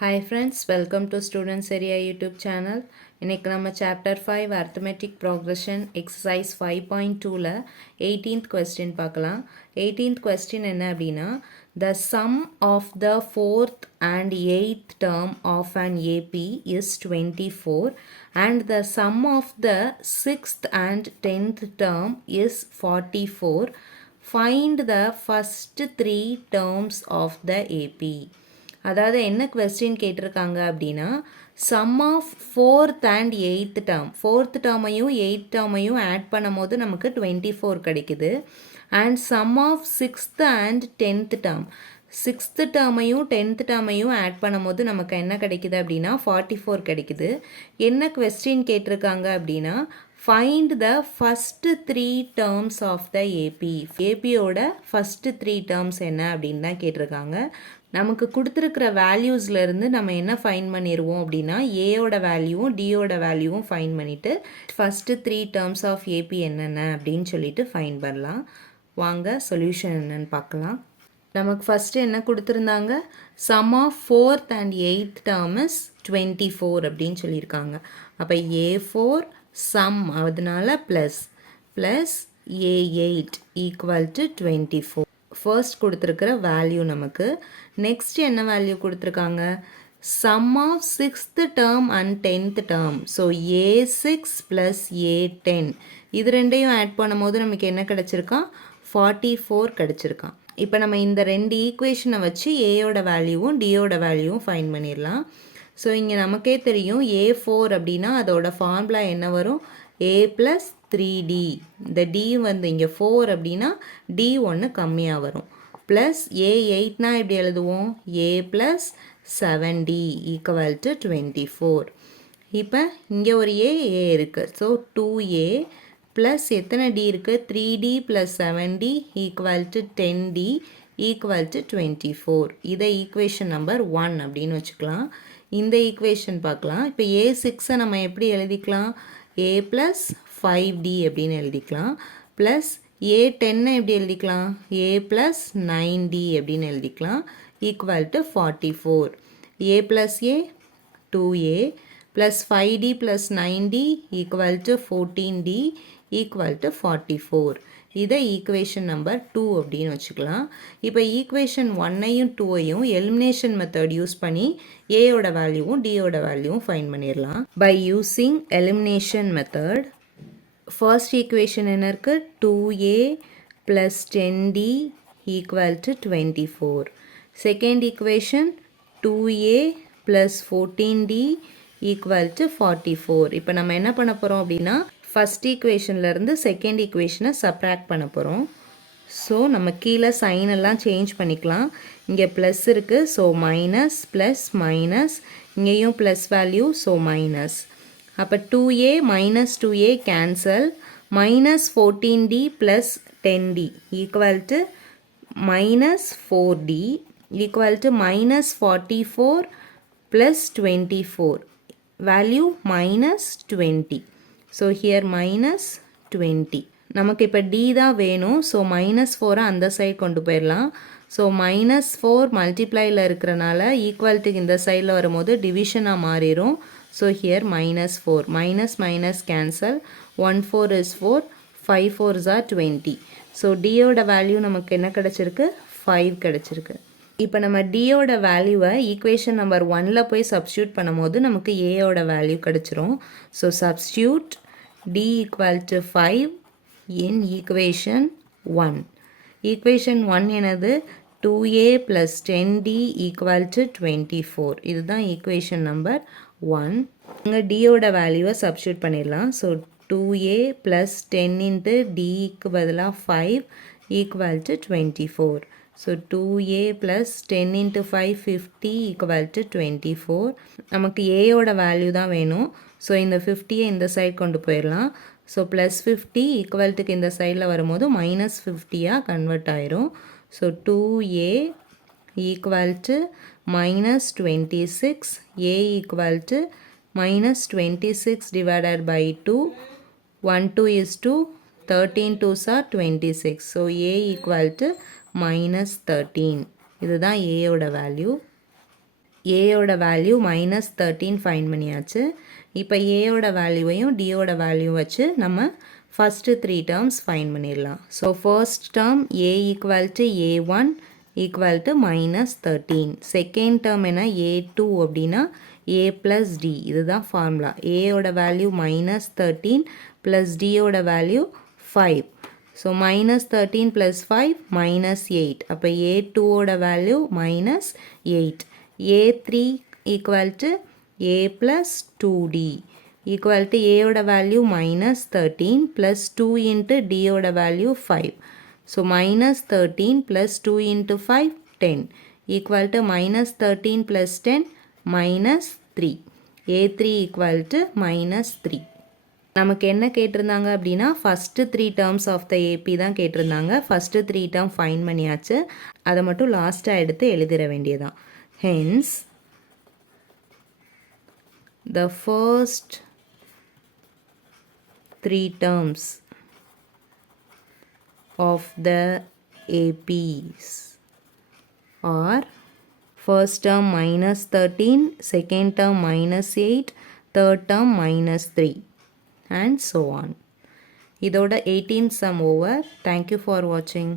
Hi friends, welcome to Students Area YouTube channel. இன்னைக்கு நம்ம chapter 5 arithmetic progression exercise 5.2ல 18th question பார்க்கலாம். 18th question என்ன அப்படின்னா, the sum of the 4th and 8th term of an AP is 24 and the sum of the 6th and 10th term is 44. Find the first three terms of the AP. அதாவது என்ன question கேட்டிருக்காங்க அப்படின்னா, sum of fourth and eighth term, fourth டேர்மையும் eighth டேர்மையும் add பண்ணும் போது நமக்கு 24 கிடைக்குது. And sum of sixth and tenth term, sixth டேர்மையும் டென்த் டேர்மையும் ஆட் பண்ணும்போது நமக்கு என்ன கிடைக்குது அப்படின்னா 44 கிடைக்குது. என்ன கொஸ்டின் கேட்டிருக்காங்க அப்படின்னா, find the first 3 terms of the AP. ஏபியோட ஃபஸ்ட்டு 3 டேர்ம்ஸ் என்ன அப்படின்னு தான் கேட்டிருக்காங்க. நமக்கு கொடுத்துருக்கிற வேல்யூஸ்லேருந்து நம்ம என்ன ஃபைன் பண்ணிடுவோம் அப்படின்னா, ஏயோட வேல்யூவும் டியோட வேல்யூவும் ஃபைன் பண்ணிவிட்டு ஃபஸ்ட்டு 3 டேர்ம்ஸ் ஆஃப் ஏபி என்னென்ன அப்படின்னு சொல்லிட்டு ஃபைன் பண்ணலாம். வாங்க சொல்யூஷன் என்னன்னு பார்க்கலாம். நமக்கு ஃபஸ்ட்டு என்ன கொடுத்துருந்தாங்க, sum of fourth and eighth term is 24 அப்படின்னு சொல்லியிருக்காங்க. அப்போ A4 சம் அதனால plus A8 equal to 24. First கொடுத்துருக்கிற வேல்யூ நமக்கு. நெக்ஸ்ட் என்ன வேல்யூ கொடுத்துருக்காங்க, sum of sixth term and tenth term. So A6 plus A10 இது ரெண்டையும் ஆட் பண்ணும் போது நமக்கு என்ன கிடச்சிருக்கான், 44 கிடச்சிருக்கான். இப்போ நம்ம இந்த ரெண்டு ஈக்குவேஷனை வச்சு ஏயோட வேல்யூவும் டியோட வேல்யூவும் ஃபைன் பண்ணிடலாம். ஸோ இங்கே நமக்கே தெரியும் A4 அப்படின்னா அதோட ஃபார்முலா என்ன வரும், A ப்ளஸ் 3D. இந்த D வந்து இங்கே 4 அப்படின்னா D ஒன்று கம்மியாக வரும். ப்ளஸ் A8னா இப்படி எழுதுவோம், A plus 7D equal to 24. இப்போ இங்கே ஒரு A இருக்குது. ஸோ 2A ப்ளஸ் எத்தனை D இருக்குது, 3D plus 7D equal to 10D equal to 24. இதை ஈக்குவேஷன் நம்பர் 1 அப்படின்னு வச்சுக்கலாம். இந்த ஈக்குவேஷன் பார்க்கலாம். இப்போ A6 நம்ம எப்படி எழுதிக்கலாம், A ப்ளஸ் 5D அப்படின்னு எழுதிக்கலாம். ப்ளஸ் A10 எப்படி எழுதிக்கலாம், A ப்ளஸ் 9D அப்படின்னு எழுதிக்கலாம். Equal to 44. A plus A 2A plus 5D plus 9D equal to 14D equal to 44. இதை ஈக்குவேஷன் நம்பர் 2 அப்படின்னு வச்சுக்கலாம். இப்போ ஈக்குவேஷன் 1ஐயும் 2ஐயும் எலிமினேஷன் மெத்தட் யூஸ் பண்ணி ஏயோட வேல்யூவும் டியோட வேல்யூவும் ஃபைன் பண்ணிடலாம். By using elimination method, first equation என்ன இருக்குது, 2A plus 10D equal to 24. Second equation 2A plus 14D equal to 44. இப்போ நம்ம என்ன பண்ண போகிறோம் அப்படின்னா, ஃபஸ்ட் ஈக்குவேஷன்லேருந்து செகண்ட் ஈக்குவேஷனை சப்ராக்ட் பண்ண போகிறோம். ஸோ நம்ம கீழே சைன் எல்லாம் சேஞ்ச் பண்ணிக்கலாம். இங்கே ப்ளஸ் இருக்குது, ஸோ மைனஸ் ப்ளஸ் மைனஸ், இங்கேயும் ப்ளஸ் வேல்யூ, ஸோ மைனஸ். அப்போ 2A minus 2A cancel, minus 14D plus 10D equal to minus 4D equal to minus 44 plus 24, value minus 20. So here minus 20. நமக்கு இப்போ D தான் வேணும். So minus 4 அந்த side கொண்டு போயிடலாம். So minus 4 மல்டிப்ளையில் இருக்கிறனால ஈக்குவல்ட்டுக்கு இந்த சைடில் வரும்போது டிவிஷனாக மாறிடும். So here minus 4, minus minus cancel, 1 4 is 4, 5 4s are 20. So டியோட வேல்யூ நமக்கு என்ன கிடச்சிருக்கு, 5 கிடச்சிருக்கு. இப்போ நம்ம டியோட வேல்யூவை ஈக்குவேஷன் நம்பர் 1ல் போய் சப்ஸ்டியூட் பண்ணும்போது நமக்கு ஏயோட வேல்யூ கிடச்சிரும். So substitute D equal to 5 in equation 1. Equation 1 என்னது, 2A plus 10D equal to 24. இதுதான் equation number 1. இங்கே Dயோட வேல்யூவை சப்ஸ்டியூட் பண்ணிடலாம். ஸோ 2A plus 10 into Dக்கு பதிலாக 5 equal to 24. So 2A plus 10 into 5 50 equal to 24. நமக்கு ஏயோட வேல்யூ தான் வேணும். ஸோ இந்த 50யை இந்த சைடு கொண்டு போயிடலாம். ஸோ ப்ளஸ் 50 ஈக்குவல்ட்டுக்கு இந்த சைடில் வரும்போது மைனஸ் 50யாக கன்வெர்ட் ஆயிரும். So 2A equal to minus 26, A equal to minus 26 divided by 2, 1 2 is 2, 13 2s are 26. So A equal to minus 13. இதுதான் ஏயோட வேல்யூ. ஏயோட வேல்யூ -13 ஃபைண்ட் பண்ணியாச்சு. இப்போ ஏயோட வேல்யூவையும் டியோட வேல்யூ வச்சு நம்ம ஃபஸ்ட்டு 3 டேர்ம்ஸ் ஃபைண்ட் பண்ணிடலாம். So first term A equal to A1 equal to -13. Second term என்ன A2 அப்படின்னா A ப்ளஸ் டி, இதுதான் ஃபார்முலா. ஏயோட வேல்யூ -13 ப்ளஸ் டியோட வேல்யூ 5. So -13 plus 5 -8. அப்போ A2ஓட value -8. A3 equal to A plus 2D equal to ஏயோட value -13 plus 2 into டியோட value 5. So -13 plus 2 into 5 10 equal to -13 plus 10 -3. A3 equal to -3. நமக்கு என்ன கேட்டிருந்தாங்க அப்படின்னா first 3 terms of the AP தான் கேட்டிருந்தாங்க. ஃபஸ்ட்டு 3 டேர்ம் ஃபைன் பண்ணியாச்சு. அதை மட்டும் லாஸ்ட்டாக எடுத்து எழுதிட வேண்டியதான். Hence the first 3 terms of the APs are first term -13, second term -8, third term -3 and so on. இதோட 18th sum over. Thank you for watching.